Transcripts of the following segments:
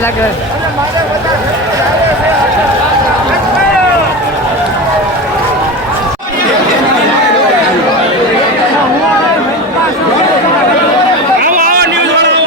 લાગે આવો આવો ન્યૂઝ વાળા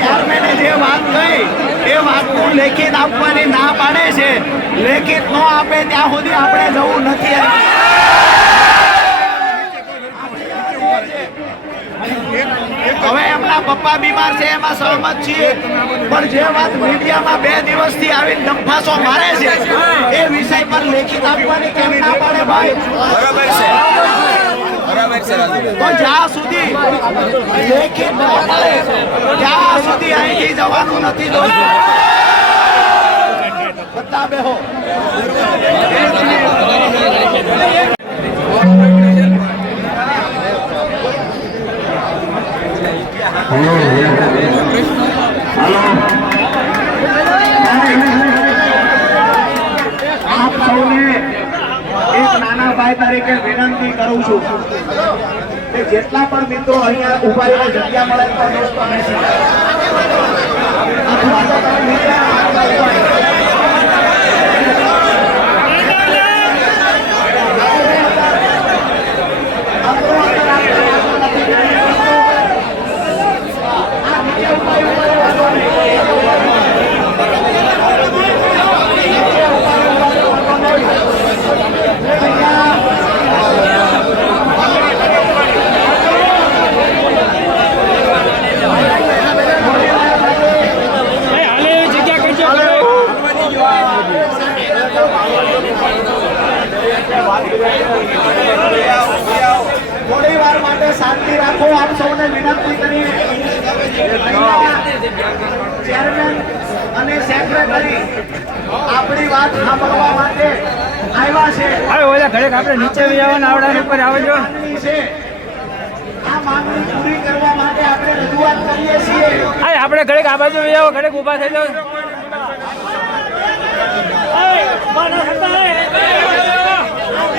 ચેરમેને જે વાત કહી એ વાતનું લેખિત આપવાની ના પાડે છે લેખિત ન આપે ત્યાં સુધી આપણે જવું નથી. હવે એમના પપ્પા બીમાર છે એમાં સહમત છીએ. પણ જે વાત મીડિયામાં બે દિવસથી આવીને ડંફાસો મારે છે એ વિષય પર લેખિત આપવાની કેમ ના પાડે ભાઈ? બરાબર છે. તો જ્યાં સુધી લેખિત ન મળે ત્યાં સુધી અહીંથી જવાનું નથી દોસ્તો બધા હો તરીકે વિનંતી કરું છું કે જેટલા પણ મિત્રો અહીંયા ઊભા રહીને જગ્યા મળે તો દોસ્તો. અથવા તો તમે નીચે ઊભા રહો. હાલે એવી જગ્યા કઈ છે થોડી વાર માટે શાંતિ રાખો. આપ સૌને વિનંતી ચેરમેન અને સેક્રેટરી આપણી વાત સાંભળવા માટે આવ્યા છે. ઘડેક આપણે નીચે બી આવવાના આવડાની ઉપર આવજો છે. આ માંગણી પૂરી કરવા માટે આપણે રજૂઆત કરીએ છીએ. હા આપણે ઘડેક આ બાજુ આવો ઘડેક ઊભા થઈ જાઓ.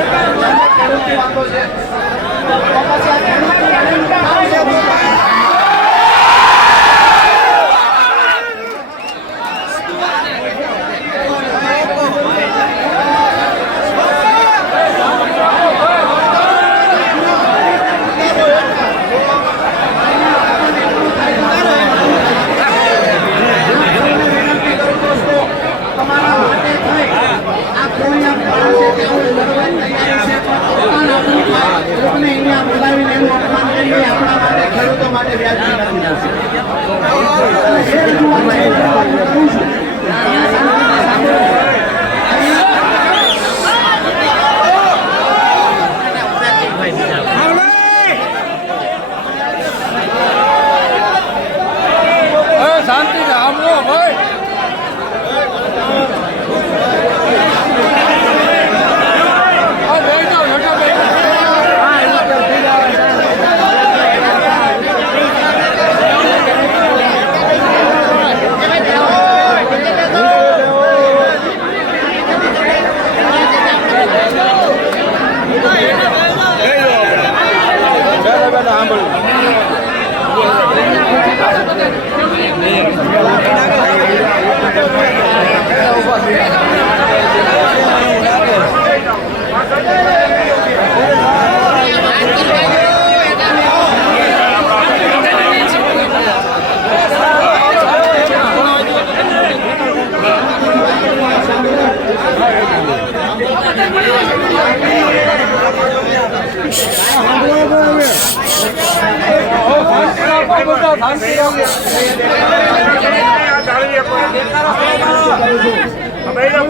ખેડૂત- ખેડૂતની વાતો છે. તો પછી આ ખેડૂતની કામ છે.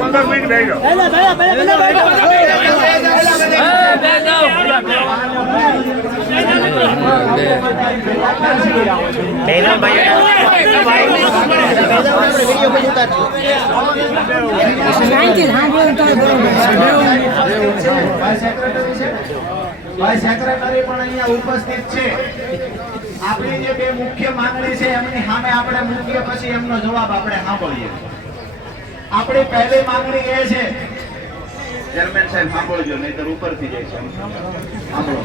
પંદર મિનિટ બેઠો સેક્રેટરી પણ અહીંયા ઉપસ્થિત છે આપણી જે બે મુખ્ય માંગણી છે એમની સામે આપણે મૂકીએ, પછી એમનો જવાબ આપણે સાંભળીએ. આપણી પહેલી માંગણી એ છે ચેરમેન સાહેબ, સાંભળજો, નહીતર ઉપરથી જાય છે સાંભળો.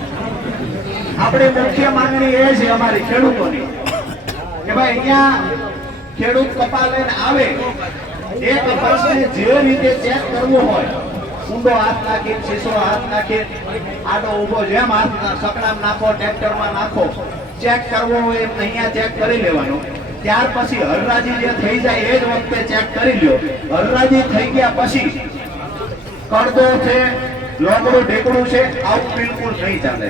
આપણી મુખ્ય માંગણી એ છે અમારી ખેડૂતોની, કે ભાઈ અહીંયા ખેડૂત કપા લઈને આવે, એ કપાસને જે રીતે ચેક કરવું હોય, ઊંડો હાથ નાખી શીશો હાથ નાખી આડો ઊભો જેમ હાથ સકડામ નાખો, ટ્રેક્ટરમાં નાખો, ચેક કરવો હોય એમ અહીંયા ચેક કરી લેવાનો. ત્યાર પછી હરરાજી જે થઈ જાય એ જ વખતે ચેક કરી લ્યો. હરરાજી થઈ ગયા પછી કડદો છે લોકડું ઢેકડું છે, આવું બિલકુલ નહીં ચાલે.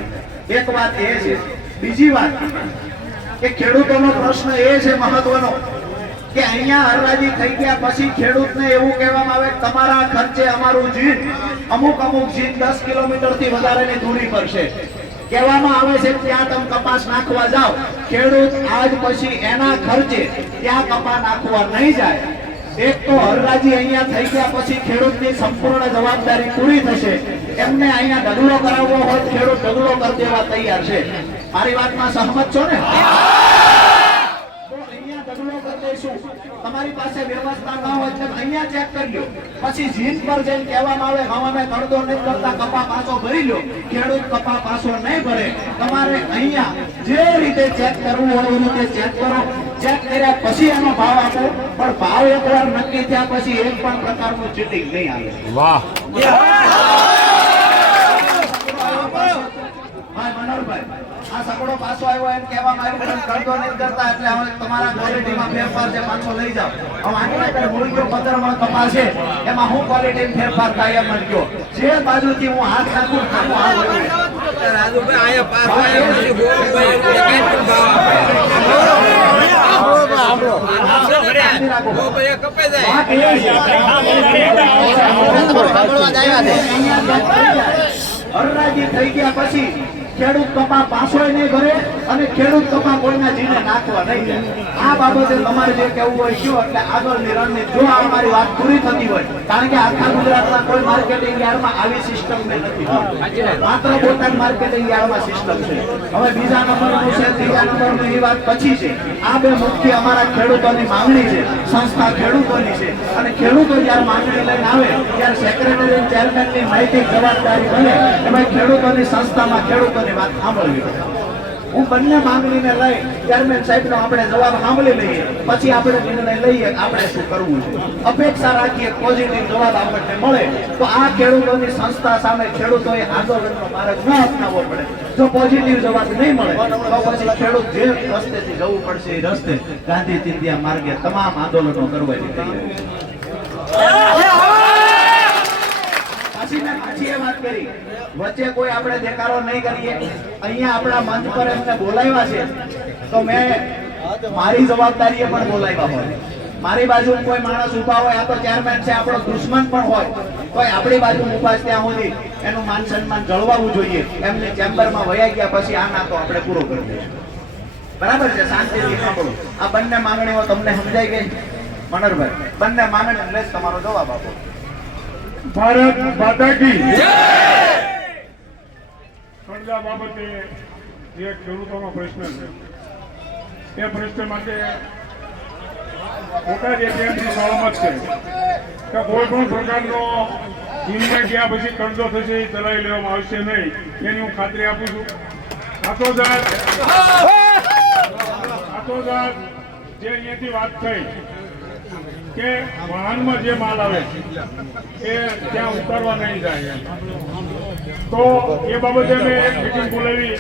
એક વાત એ છે, બીજી વાત કે ખેડૂતોનો પ્રશ્ન એ છે મહત્વનો કે અહીંયા હરરાજી થઈ ગયા પછી ખેડૂતને એવું કહેવામાં આવે તમારા ખર્ચે અમારું જીત અમુક અમુક જીત દસ કિલોમીટરથી વધારેની દૂરી પર છે કહેવામાં આવે છે ત્યાં તમે કપાસ નાખવા જાઓ. ખેડૂત આજ પછી એના ખર્ચે ત્યાં કપા નાખવા નહીં જાય. એક તો હરરાજી અહીંયા થઈ ગયા પછી ખેડૂતની સંપૂર્ણ જવાબદારી પૂરી થશે. એમને અહીંયા ઢગલો કરાવવો હોય ખેડૂત ઢગલો કરી દેવા તૈયાર છે. મારી વાતમાં સહમત છો ને? તમારી પાસે વ્યવસ્થા ન હોય અહીંયા ચેક કરી લો પછી જીન પર જઈને કહેવામાં આવે નહીં કરતા, કપા પાછો ભરી લો ખેડૂત કપા પાછો નહીં ભરે. તમારે અહીંયા જે રીતે ચેક કરવું ચેક કરો. ચેક કર્યા પછી એનો ભાવ આપો. પણ ભાવ એકવાર નક્કી થયા પછી એક પણ પ્રકારનું ચીટિંગ નહીં આવે. વાહ. મનોહરભાઈ, આ સગડો પાછો આવ્યો એમ કહેવામાં આવ્યું પણ કરતો નથી કરતા એટલે હવે તમારા ક્વોલિટીમાં ફેરફાર છે પાછો લઈ જાઓ. હવે આની કરે, મૂળિયો પંદરમાં કપાસ છે એમાં હું ક્વોલિટી ફેરફાર થાય એમ જ કહો. જે બાજુથી હું હાથ નાખું હાથ રાખો. હરરાજી થઈ ગયા પછી ખેડૂત કપા પાછો નહીં ભરે અને ખેડૂત કપા કોઈના જીને નાખવા નહીં આ બાબતે તમારે જે કહેવું હોય શું, એટલે આગળની રણનીતિ જો આ અમારી વાત પૂરી થતી હોય, કારણ કે આખા ગુજરાતના કોઈ માર્કેટિંગ યાર્ડમાં આવી સિસ્ટમ નથી માત્ર બોટાદ માર્કેટિંગ યાર્ડમાં સિસ્ટમ છે. હવે બીજા નંબરનું છે, ત્રીજા નંબરનું એ વાત પછી છે. આ બે મુખ્ય અમારા ખેડૂતોની માંગણી છે, સંસ્થા ખેડૂતોની છે. અને ખેડૂતો જ્યારે માંગણી લઈને આવે, ત્યારે સેક્રેટરી ચેરમેનની નૈતિક જવાબદારી બને. એમાં ખેડૂતોની સંસ્થામાં ખેડૂતોની વાત સાંભળવી હું બંને માંગણીને લઈ ચેરમેન સાહેબનો આપણે જવાબ સાંભળી લઈએ. પછી આપણે નિર્ણય લઈએ આપણે શું કરવું છે. અપેક્ષા રાખીએ પોઝિટિવ જવાબ આપણને મળે. તો આ ખેડૂતોની સંસ્થા સામે ખેડૂતોએ આંદોલનનો માર્ગ ન અપનાવવો પડે. જો પોઝિટિવ જવાબ નહીં મળે, તો પછી ખેડૂત જે રસ્તેથી જવું પડશે એ રસ્તે ગાંધી ચિંધ્યા માર્ગે તમામ આંદોલનો કરવાની તૈયારી પાછી પાછી એ વાત કરી. વચ્ચે કોઈ આપણે દેખાડો નહીં કરીએ. અહીંયા આપણા મંચ પર એમને બોલાવ્યા છે. તો મેં મારી જવાબદારીએ પણ બોલાવ્યા હોય. મારી બાજુ કોઈ માણસ ઊભા હોય, આ તો ચેરમેન છે, આપણો દુશ્મન પણ હોય કોઈ આપણી બાજુ ઊભા ત્યાં સુધી એનું માન સન્માન જળવાવું જોઈએ. એમને ચેમ્બરમાં વયા ગયા પછી આ નાતો આપણે પૂરો કરી દઈશું બરાબર છે? શાંતિથી સાંભળો આ બંને માંગણીઓ તમને સમજાઈ ગઈ? મનરભાઈ બંને માંગણી એટલે તમારો જવાબ આપો. ભારત માતા કી. કડદા બાબતે જે ખેડૂતોનો પ્રશ્ન છે. એ પ્રશ્ન માટે મોટા બોટાદ એપીએમસી સહમત છે કે કોઈ પણ પ્રકારનો નિર્ણય ગયા પછી કરજો થશે એ ચલાવી લેવામાં આવશે નહીં. એની હું ખાતરી આપું છું. સાથોસાથ સાથોસાથ જે અહીંયાથી વાત થઈ. કે વાહનમાં જે માલ આવે એ ત્યાં ઉતારવા નહીં જાય તો એ બાબતે અમે એક મિટિંગ બોલાવી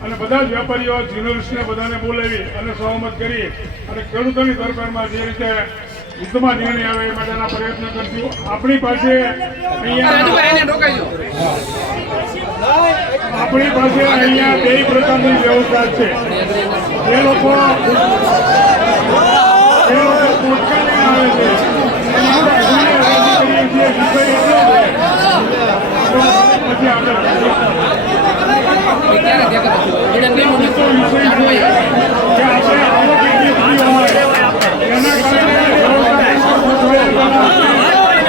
અને બધા જ વેપારીઓ જર્નલિસ્ટને બધાને બોલાવી અને સહમત કરી અને ખેડૂતોની દરબારમાં જે રીતે યુદ્ધમાં નિર્ણય આવે એ માટેના પ્રયત્ન કરશું. આપણી પાસે અહીંયા આપણી પાસે અહીંયા બે પ્રકારની વ્યવસ્થા છે. એ લોકો એ લોકો પોતાને આવે છે અને આપણે એમને રાજી કરીએ છીએ વિષય એટલો છે તો પછી આપણે ક્યારે દેખાતો એને કેમ તો વિષય છે કે આપણે આવક એટલી બધી હોય એના કારણે વ્યવસ્થા ગોઠવાયેલા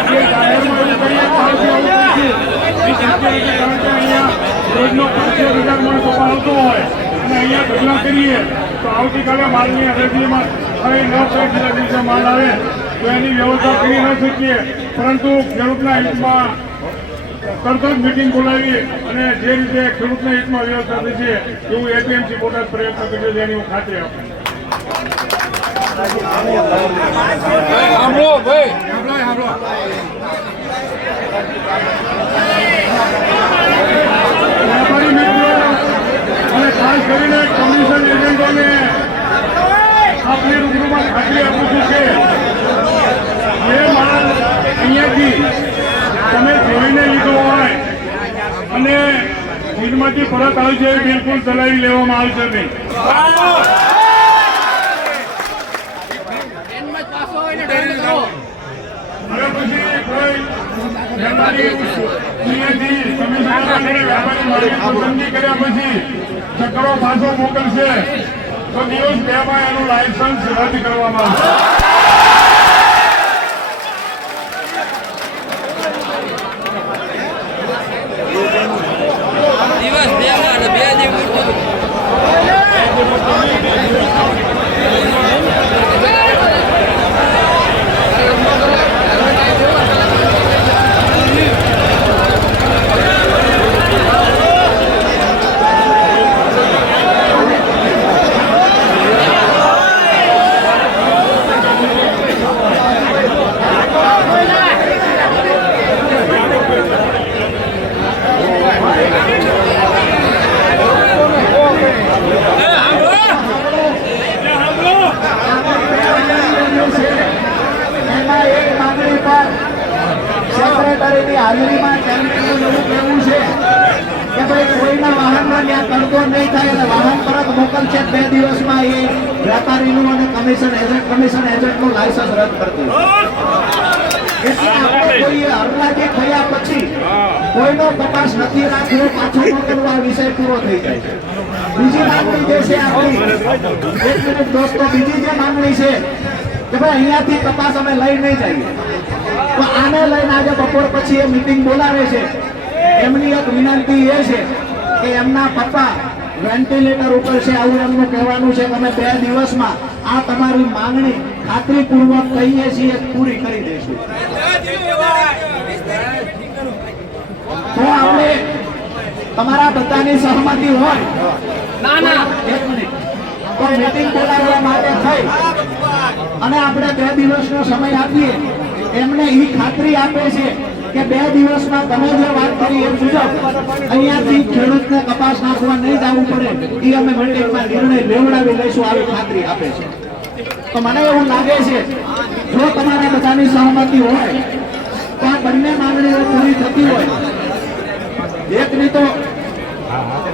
જે જાહેરમાં કરીએ ત્યાંથી આવું નથી. કારણ કે અહીંયા રોજનો પાંચસો હજાર મણ કપા આવતો હોય અને અહીંયા ઢગલા કરીએ તો આવતીકાલે માલની હરાજીમાં હવે ન થાય બીજા દિવસે માલ આવે તો એની વ્યવસ્થા કરી ન શકીએ પરંતુ ખેડૂતના હિતમાં તરત જ મિટિંગ બોલાવી અને જે રીતે ખેડૂતના હિતમાં વ્યવસ્થા થશે એવું એપીએમસી બોટાદ પ્રયત્ન કર્યો છે એની હું ખાતરી આપું અને ખાસ કરીને કમિશન એજન્ટોને આપને રૂબરૂમાં ખાતરી આપું છું કે જે માલ અહીંયાથી તમે જોઈને લીધો હોય અને ચીનમાંથી પરત આવશે છે બિલકુલ ચલાવી લેવામાં આવશે નહીં. ચક્રો પાછો મોકલશે, તો દિવસ બે માં એનું લાયસન્સ રદ કરવામાં આવશે. દિવસ બે માં અને બે દિવસ એમાં એક માંગણી પર સેક્રેટરીની હાજરીમાં ચેરમેનનું એવું કહેવું છે કે ભાઈ કોઈના વાહનનો ત્યાં તડકો નહીં થાય અને વાહન પરત મોકલશે બે દિવસમાં એ વેપારીનું અને કમિશન એજન્ટ કમિશન એજન્ટનું લાયસન્સ રદ કરતું કોઈનો તપાસ નથી રાખ્યો, પાછો વિષય પૂરો થઈ જાય બીજી માંગણી જે છે બીજી જે માંગણી છે કે અહીંયાથી તપાસ અમે લઈ નહીં જઈએ. તો આને લઈને આજે બપોર પછી એ મીટિંગ બોલાવે છે. એમની એક વિનંતી એ છે કે એમના પપ્પા વેન્ટિલેટર ઉપર છે, આવું એમનું કહેવાનું છે તમે બે દિવસમાં આ તમારી માંગણી ખાતરીપૂર્વક કહીએ છીએ પૂરી કરી દઈશું. તો આપણે તમારા બધાની સહમતિ હોય. ના ના. એક મિનિટ. તો મીટિંગ બોલાવવા માટે થઈ. અને આપણે બે દિવસનો સમય આપીએ. એમને એ ખાતરી આપે છે. કે બે દિવસમાં તમે જે વાત કરી એ મુજબ, અહીંયાથી ખેડૂતને કપાસ નાખવા નહીં જવું પડે એ અમે મીટિંગમાં નિર્ણય લેવડાવી લઈશું, આવી ખાતરી આપે છે. તો મને એવું લાગે છે, જો તમારા બધાની સહમતિ હોય, તો આ બંને માંગણીઓ પૂરી થતી હોય. એકની તો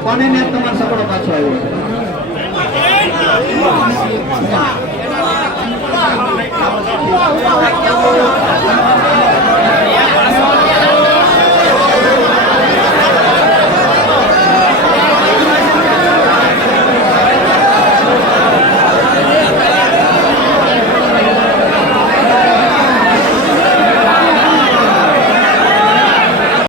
કોને ને તમારો સગડો પાછો આવ્યો છે?